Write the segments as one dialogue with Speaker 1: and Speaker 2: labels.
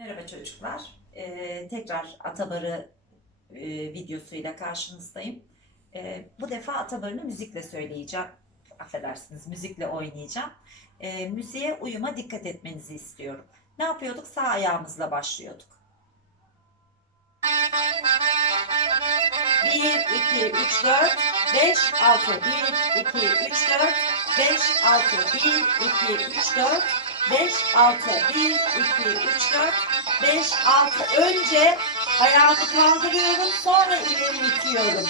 Speaker 1: Merhaba çocuklar. Ee, tekrar Atabarı e, videosuyla karşınızdayım. Ee, bu defa Atabarı'nı müzikle söyleyeceğim. Affedersiniz, müzikle oynayacağım. Ee, müziğe uyuma dikkat etmenizi istiyorum. Ne yapıyorduk? Sağ ayağımızla başlıyorduk. 1, 2, 3, 4, 5, 6. 1, 2, 3, 4, 5, 6. 1, 2, 3, 4, 5, 6. 1, 2, 3, 4, 5, 6. Önce ayağımı kaldırıyorum, sonra ileri itiyorum.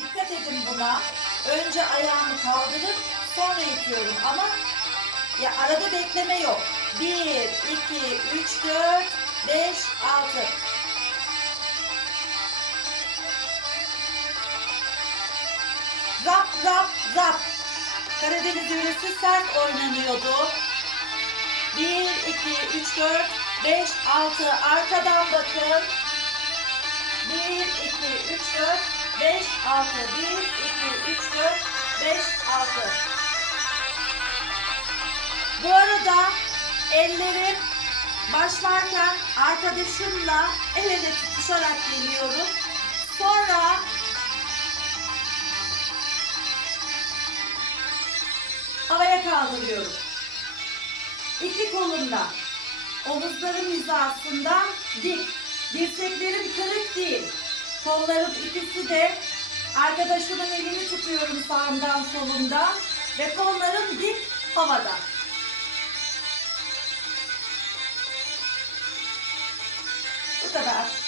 Speaker 1: Dikkat edin buna. Önce ayağımı kaldırıp sonra itiyorum ama ya arada bekleme yok. 1, 2, 3, 4, 5, 6. Rap rap rap. Karadeniz yöresi sert oynanıyordu. 1, 2, 3, 4, 5, 6. Arkadan bakın. 1, 2, 3, 4, 5, 6. 1, 2, 3, 4, 5, 6. Bu arada ellerim başlarken arkadaşımla el ele tutuşarak geliyorum. Sonra havaya kaldırıyorum. İki kolumda. Omuzlarım hizasında dik. Dirseklerim kırık değil. Kollarım ikisi de arkadaşımın elini tutuyorum sağımdan solumda ve kollarım dik havada. Bu kadar.